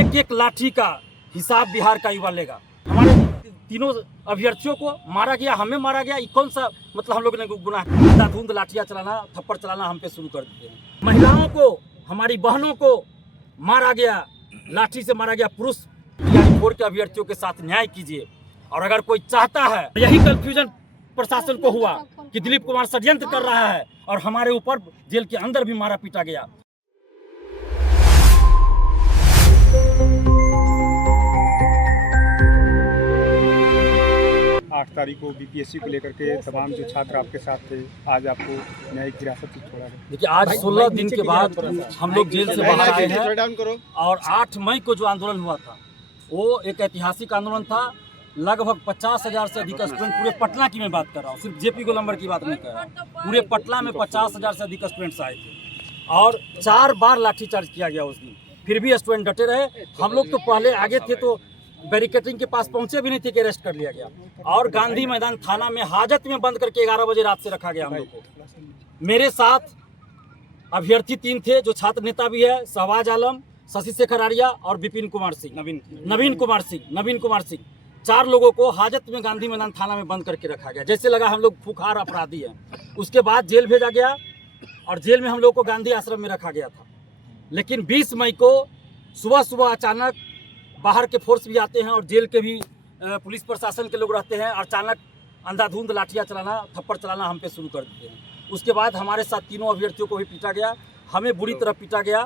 एक एक लाठी का हिसाब बिहार का युवा लेगा। हमारे तीनों अभ्यर्थियों को मारा गया, हमें मारा गया। कौन सा मतलब हम लोग ने गुनाह? अंधाधुंध लाठियां चलाना, थप्पड़ चलाना हम पे शुरू कर देते हैं। महिलाओं को, हमारी बहनों को मारा गया, लाठी से मारा गया। पुरुष टीआरई-4 के अभ्यर्थियों के साथ न्याय कीजिए। और अगर कोई चाहता है, यही कंफ्यूजन प्रशासन को हुआ कि दिलीप कुमार षड्यंत्र कर रहा है और हमारे ऊपर जेल के अंदर भी मारा पीटा गया। 8 तारीख को बीपीएससी को लेकर के तमाम जो छात्र आपके साथ थे, आज आपको न्यायिक हिरासत से छोड़ा गया। देखिए, आज 16 दिन के बाद हम लोग जेल से बाहर आए हैं और 8 मई को जो आंदोलन हुआ था वो एक ऐतिहासिक आंदोलन था। लगभग 50,000 से अधिक स्टूडेंट, पूरे पटना की मैं बात कर रहा हूँ, सिर्फ जेपी गोलंबर की बात नहीं कर रहा, पूरे पटना में 50,000 से अधिक स्टूडेंट्स आए थे और 4 बार लाठीचार्ज किया गया उस दिन। फिर भी स्टूडेंट डटे रहे। हम लोग तो पहले आगे थे तो बैरिकेडिंग के पास पहुंचे भी नहीं थे कि अरेस्ट कर लिया गया। और गांधी मैदान थाना में हाजत में बंद करके 11 बजे रात से रखा गया हम लोग को। मेरे साथ अभ्यर्थी 3 थे जो छात्र नेता भी है, शहबाज आलम, शशि शेखर आर्या और विपिन कुमार सिंह, नवीन कुमार सिंह। 4 लोगों को हाजत में गांधी मैदान थाना में बंद करके रखा गया। जैसे लगा हम लोग खुखार अपराधी हैं। उसके बाद जेल भेजा गया और जेल में हम लोग को गांधी आश्रम में रखा गया था। लेकिन 20 मई को सुबह अचानक बाहर के फोर्स भी आते हैं और जेल के भी पुलिस प्रशासन के लोग रहते हैं और अचानक अंधाधुंध लाठियां चलाना, थप्पड़ चलाना हम पे शुरू कर देते हैं। उसके बाद हमारे साथ तीनों अभ्यर्थियों को भी पीटा गया। हमें बुरी तरह पीटा गया,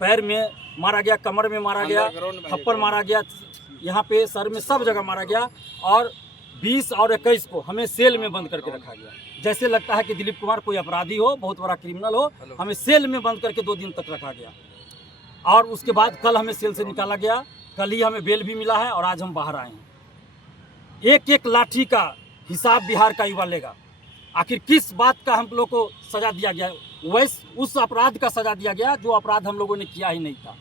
पैर में मारा गया, कमर में मारा गया, थप्पड़ मारा गया, यहाँ पे सर में, सब जगह मारा गया। और 20 और 21 को हमें सेल में बंद करके रखा गया। जैसे लगता है कि दिलीप कुमार कोई अपराधी हो, बहुत बड़ा क्रिमिनल हो। हमें सेल में बंद करके 2 दिन तक रखा गया और उसके बाद कल हमें सेल से निकाला गया। कल ही हमें बेल भी मिला है और आज हम बाहर आए हैं। एक एक लाठी का हिसाब बिहार का युवा लेगा। आखिर किस बात का हम लोग को सजा दिया गया? उस अपराध का सजा दिया गया जो अपराध हम लोगों ने किया ही नहीं था।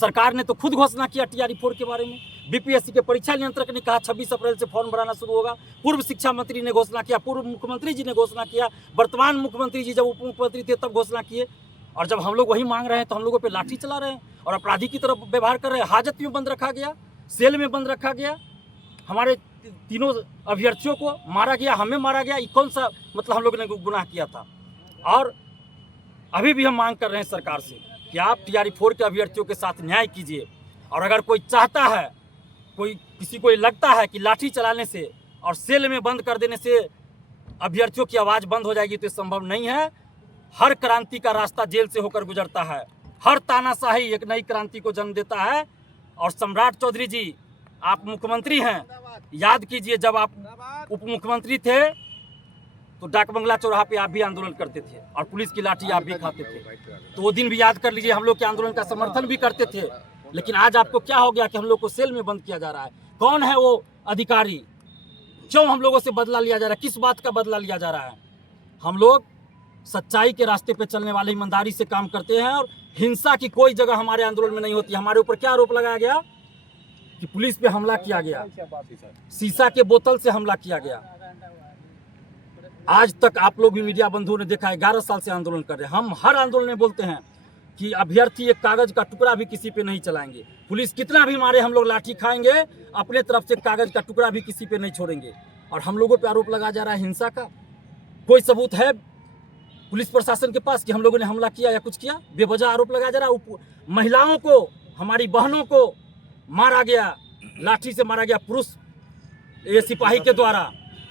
सरकार ने तो खुद घोषणा किया टीआरई-4 के बारे में। बीपीएससी के परीक्षा नियंत्रक ने कहा 26 अप्रैल से फॉर्म भराना शुरू होगा। पूर्व शिक्षा मंत्री ने घोषणा किया, पूर्व मुख्यमंत्री जी ने घोषणा किया, वर्तमान मुख्यमंत्री जी जब उप मुख्यमंत्री थे तब घोषणा किए। और जब हम लोग वही मांग रहे हैं तो हम लोगों पे लाठी चला रहे हैं और अपराधी की तरफ व्यवहार कर रहे हैं। हाजत में बंद रखा गया, सेल में बंद रखा गया। हमारे तीनों अभ्यर्थियों को मारा गया, हमें मारा गया। कौन सा मतलब हम लोग ने गुनाह किया था? और अभी भी हम मांग कर रहे हैं सरकार से कि आप टीआरई-4 के अभ्यर्थियों के साथ न्याय कीजिए। और अगर कोई चाहता है, किसी को लगता है कि लाठी चलाने से और सेल में बंद कर देने से अभ्यर्थियों की आवाज़ बंद हो जाएगी, तो ये संभव नहीं है। हर क्रांति का रास्ता जेल से होकर गुजरता है। हर तानाशाही एक नई क्रांति को जन्म देता है। और सम्राट चौधरी जी, आप मुख्यमंत्री हैं, याद कीजिए जब आप उप मुख्यमंत्री थे तो डाक बंगला चौराहा पे आप भी आंदोलन करते थे और पुलिस की लाठी आप भी खाते थे। तो वो दिन भी याद कर लीजिए, हम लोग के आंदोलन का समर्थन भी करते थे। लेकिन आज आपको क्या हो गया कि हम लोग को सेल में बंद किया जा रहा है? कौन है वो अधिकारी? क्यों हम लोगों से बदला लिया जा रहा है? किस बात का बदला लिया जा रहा है? हम लोग सच्चाई के रास्ते पे चलने वाले, ईमानदारी से काम करते हैं और हिंसा की कोई जगह हमारे आंदोलन में नहीं होती। हमारे ऊपर क्या आरोप लगाया गया कि पुलिस पे हमला किया गया, शीशा के बोतल से हमला किया गया। आज तक आप लोग भी मीडिया बंधुओं ने देखा, 11 साल से आंदोलन कर रहे हैं। हम हर आंदोलन में बोलते हैं कि अभ्यर्थी एक कागज का टुकड़ा भी किसी पे नहीं चलाएंगे। पुलिस कितना भी मारे, हम लोग लाठी खाएंगे, अपने तरफ से कागज का टुकड़ा भी किसी पे नहीं छोड़ेंगे। और हम लोगों पे आरोप लगाया जा रहा है हिंसा का। कोई सबूत है पुलिस प्रशासन के पास कि हम लोगों ने हमला किया या कुछ किया? बेवजह आरोप लगाया जा रहा है। महिलाओं को, हमारी बहनों को मारा गया, लाठी से मारा गया। पुरुष ये सिपाही के द्वारा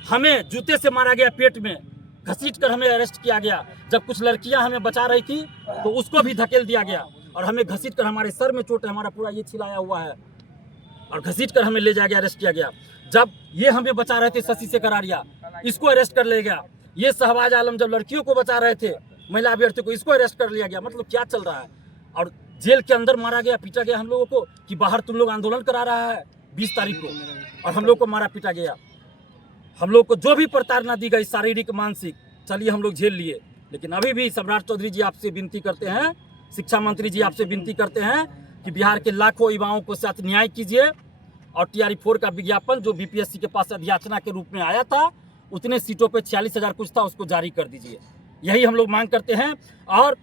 हमें जूते से मारा गया, पेट में घसीट कर हमें अरेस्ट किया गया। जब कुछ लड़कियां हमें बचा रही थी तो उसको भी धकेल दिया गया और हमें घसीट कर, हमारे सर में चोट है, हमारा पूरा ये छिलाया हुआ है, और घसीट कर हमें ले जाया गया, अरेस्ट किया गया। जब ये हमें बचा रहे थे शशि शेखर आर्या, इसको अरेस्ट कर लिया गया। ये शहबाज आलम जब लड़कियों को बचा रहे थे, महिला अभ्यर्थियों को, इसको अरेस्ट कर लिया गया। मतलब क्या चल रहा है? और जेल के अंदर मारा गया, पीटा गया हम लोगों को कि बाहर तुम लोग आंदोलन करा रहा है 20 तारीख को, और हम लोग को मारा पीटा गया। हम लोग को जो भी प्रताड़ना दी गई, शारीरिक, मानसिक, चलिए हम लोग झेल लिए। लेकिन अभी भी सम्राट चौधरी जी आपसे विनती करते हैं, शिक्षा मंत्री जी आपसे विनती करते हैं कि बिहार के लाखों युवाओं को साथ न्याय कीजिए। और टीआरई-4 का विज्ञापन जो बीपीएससी के पास अध्याचना के रूप में आया था, उतने सीटों पे 46,000 कुछ था, उसको जारी कर दीजिए। यही हम लोग मांग करते हैं। और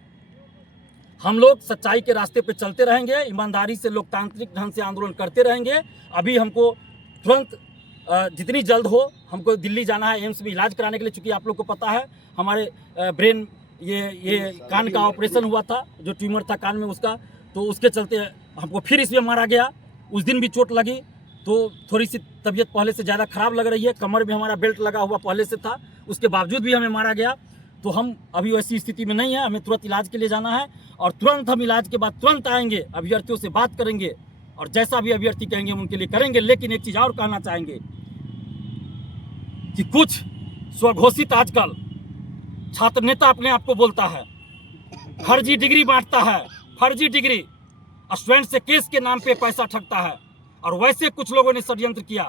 हम लोग सच्चाई के रास्ते पे चलते रहेंगे, ईमानदारी से लोकतांत्रिक ढंग से आंदोलन करते रहेंगे। अभी हमको तुरंत जितनी जल्द हो हमको दिल्ली जाना है एम्स में इलाज कराने के लिए, चूँकि आप लोग को पता है हमारे ब्रेन ये कान का ऑपरेशन हुआ था, जो ट्यूमर था कान में उसका, तो उसके चलते हमको फिर इसमें मारा गया। उस दिन भी चोट लगी तो थोड़ी सी तबीयत पहले से ज़्यादा ख़राब लग रही है, कमर भी हमारा बेल्ट लगा हुआ पहले से था, उसके बावजूद भी हमें मारा गया। तो हम अभी वैसी स्थिति में नहीं है, हमें तुरंत इलाज के लिए जाना है और तुरंत हम इलाज के बाद तुरंत आएंगे, अभ्यर्थियों से बात करेंगे और जैसा भी अभ्यर्थी कहेंगे हम उनके लिए करेंगे। लेकिन एक चीज़ और कहना चाहेंगे कि कुछ स्वघोषित आजकल छात्र नेता अपने आप को बोलता है, फर्जी डिग्री बांटता है, फर्जी डिग्री स्टूडेंट से केस के नाम पे पैसा ठगता है। और वैसे कुछ लोगों ने षड्यंत्र किया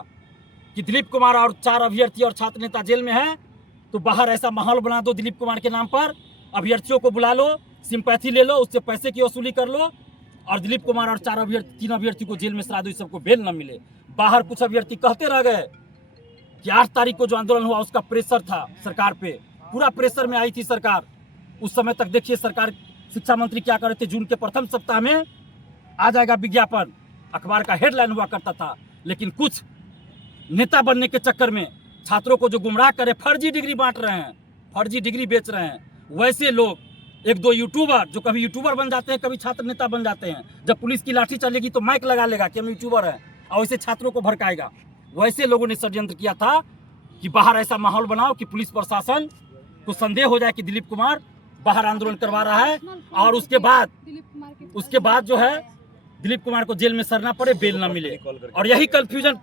कि दिलीप कुमार और 4 अभ्यर्थी और छात्र नेता जेल में हैं, तो बाहर ऐसा माहौल बना दो दिलीप कुमार के नाम पर, अभ्यर्थियों को बुला लो, सिंपैथी ले लो, उससे पैसे की वसूली कर लो और दिलीप कुमार और 3 अभ्यर्थी को जेल में सरा दो, सबको बेल न मिले। बाहर कुछ अभ्यर्थी कहते रह गए कि 8 तारीख को जो आंदोलन हुआ उसका प्रेशर था सरकार पे, पूरा प्रेशर में आई थी सरकार। उस समय तक देखिए सरकार, शिक्षा मंत्री क्या कर रहे थे, जून के प्रथम सप्ताह में आ जाएगा विज्ञापन, अखबार का हेडलाइन हुआ करता था। लेकिन कुछ नेता बनने के चक्कर में छात्रों को जो गुमराह करे, फर्जी डिग्री बांट रहे हैं, फर्जी डिग्री बेच रहे हैं। वैसे लोग 1-2 यूट्यूबर जो कभी यूट्यूबर बन जाते हैं, कभी छात्र नेता बन जाते हैं, जब पुलिस की लाठी चलेगी तो माइक लगा लेगा कि हम यूट्यूबर हैं और वैसे छात्रों को भड़काएगा। वैसे लोगों ने षड्यंत्र किया था कि बाहर ऐसा माहौल बनाओ कि पुलिस प्रशासन को संदेह हो जाए कि दिलीप कुमार बाहर आंदोलन करवा रहा है और उसके बाद जो है दिलीप कुमार को जेल में सरना पड़े, बेल न मिले। और यही कंफ्यूजन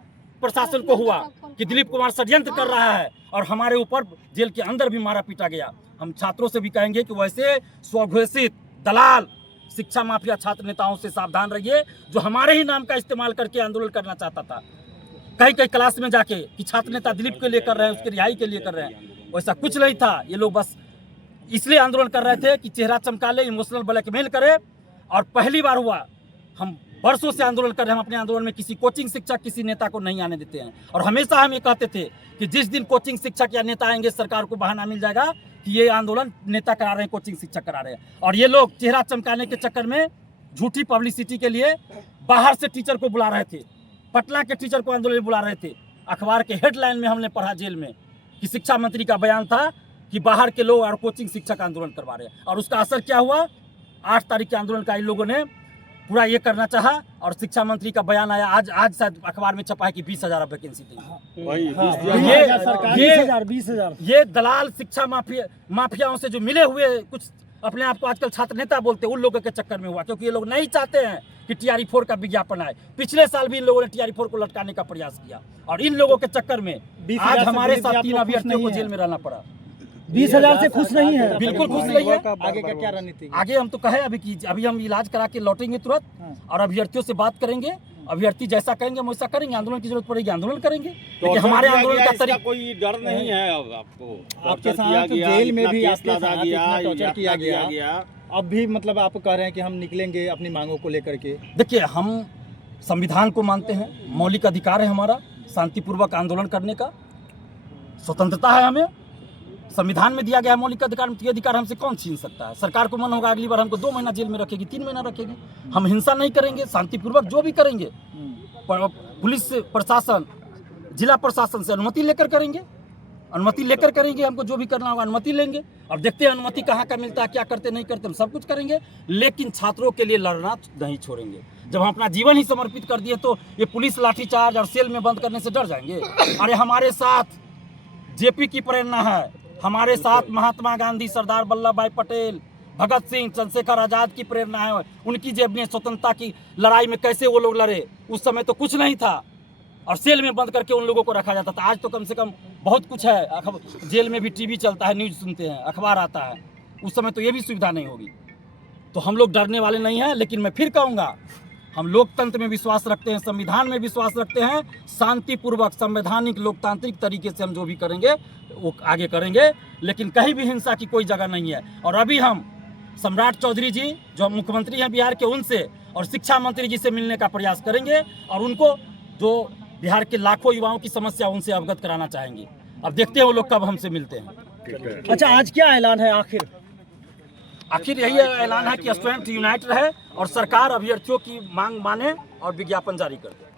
प्रशासन को हुआ कि दिलीप कुमार षड्यंत्र कर रहा है और हमारे ऊपर जेल के अंदर भी मारा पीटा गया। हम छात्रों से भी कहेंगे कि वैसे स्वघोषित दलाल शिक्षा माफिया छात्र नेताओं से सावधान रहिए, जो हमारे ही नाम का इस्तेमाल करके आंदोलन करना चाहता था कहीं कहीं क्लास में जाके कि छात्र नेता दिलीप के लिए कर रहे हैं, उसके रिहाई के लिए कर रहे हैं। वैसा कुछ नहीं था, ये लोग बस इसलिए आंदोलन कर रहे थे कि चेहरा चमका ले, इमोशनल ब्लैकमेल करे। और पहली बार हुआ, हम वर्षों से आंदोलन कर रहे हैं, हम अपने आंदोलन में किसी कोचिंग शिक्षक, किसी नेता को नहीं आने देते हैं। और हमेशा हम ये कहते थे कि जिस दिन कोचिंग शिक्षक या नेता आएंगे, सरकार को बहाना मिल जाएगा कि ये आंदोलन नेता करा रहे हैं, कोचिंग शिक्षक करा रहे हैं। और ये लोग चेहरा चमकाने के चक्कर में झूठी पब्लिसिटी के लिए बाहर से टीचर को बुला रहे थे, पटना के टीचर को आंदोलन में बुला रहे थे। अखबार के हेडलाइन में हमने पढ़ा जेल में कि शिक्षा मंत्री का बयान था कि बाहर के लोग और कोचिंग शिक्षक आंदोलन करवा रहे हैं। और उसका असर क्या हुआ, 8 तारीख के आंदोलन का इन लोगों ने पूरा ये करना चाहा और शिक्षा मंत्री का बयान आया। आज शायद अखबार में छपा है कि 20,000 वैकेंसी देंगे। ये दलाल शिक्षा माफियाओं से जो मिले हुए, कुछ अपने आप को आजकल छात्र नेता बोलते हैं, उन लोगों के चक्कर में हुआ। क्योंकि ये लोग नहीं चाहते हैं कि TRE4 का विज्ञापन आए। पिछले साल भी इन लोगों ने TRE4 को लटकाने का प्रयास किया और इन लोगों के चक्कर में आज हमारे साथ 3 अभ्यर्थियों को जेल में रहना पड़ा। 20,000 से खुश नहीं है, बिल्कुल खुश नहीं है। आगे का क्या रणनीति? आगे हम तो कहे अभी हम इलाज करा के लौटेंगे तुरंत और अभ्यर्थियों से बात करेंगे। अभ्यर्थी जैसा कहेंगे हम वैसा करेंगे, आंदोलन की जरूरत पड़ेगी आंदोलन करेंगे। तो हमारे आंदोलन का तरीका, कोई डर नहीं है अब आपको? आपके साथ जेल में भी आपके साथ इतना टॉर्चर किया गया, अब भी मतलब आप कह रहे हैं कि हम निकलेंगे अपनी मांगों को लेकर के। देखिए, हम संविधान को मानते हैं, मौलिक अधिकार है हमारा शांतिपूर्वक आंदोलन करने का, स्वतंत्रता है हमें, संविधान में दिया गया है मौलिक अधिकार। ये अधिकार हमसे कौन छीन सकता है? सरकार को मन होगा अगली बार हमको 2 महीना जेल में रखेगी, 3 महीना रखेगी। हम हिंसा नहीं करेंगे, शांतिपूर्वक जो भी करेंगे पुलिस प्रशासन, जिला प्रशासन से अनुमति लेकर करेंगे, अनुमति लेकर करेंगे। हमको जो भी करना होगा अनुमति लेंगे। अब देखते हैं अनुमति कहाँ का मिलता है, क्या करते नहीं करते, हम सब कुछ करेंगे। लेकिन छात्रों के लिए लड़ना नहीं छोड़ेंगे। जब हम अपना जीवन ही समर्पित कर दिए तो ये पुलिस लाठीचार्ज और सेल में बंद करने से डर जाएंगे? अरे हमारे साथ JP की प्रेरणा है, हमारे साथ महात्मा गांधी, सरदार वल्लभ भाई पटेल, भगत सिंह, चंद्रशेखर आजाद की प्रेरणा है। उनकी जेब में स्वतंत्रता की लड़ाई में कैसे वो लोग लड़े, उस समय तो कुछ नहीं था और सेल में बंद करके उन लोगों को रखा जाता था। आज तो कम से कम बहुत कुछ है, जेल में भी TV चलता है, न्यूज़ सुनते हैं, अखबार आता है। उस समय तो ये भी सुविधा नहीं होगी। तो हम लोग डरने वाले नहीं हैं। लेकिन मैं फिर कहूँगा, हम लोकतंत्र में विश्वास रखते हैं, संविधान में विश्वास रखते हैं। शांतिपूर्वक, संवैधानिक, लोकतांत्रिक तरीके से हम जो भी करेंगे वो आगे करेंगे। लेकिन कहीं भी हिंसा की कोई जगह नहीं है। और अभी हम सम्राट चौधरी जी जो मुख्यमंत्री हैं बिहार के, उनसे और शिक्षा मंत्री जी से मिलने का प्रयास करेंगे और उनको जो बिहार के लाखों युवाओं की समस्या उनसे अवगत कराना चाहेंगे। अब देखते हैं वो लोग कब हमसे मिलते हैं। अच्छा, आज क्या ऐलान है आखिर? आखिर यही ऐलान है कि स्टूडेंट यूनाइट रहे और सरकार अभ्यर्थियों की मांग माने और विज्ञापन जारी कर दे।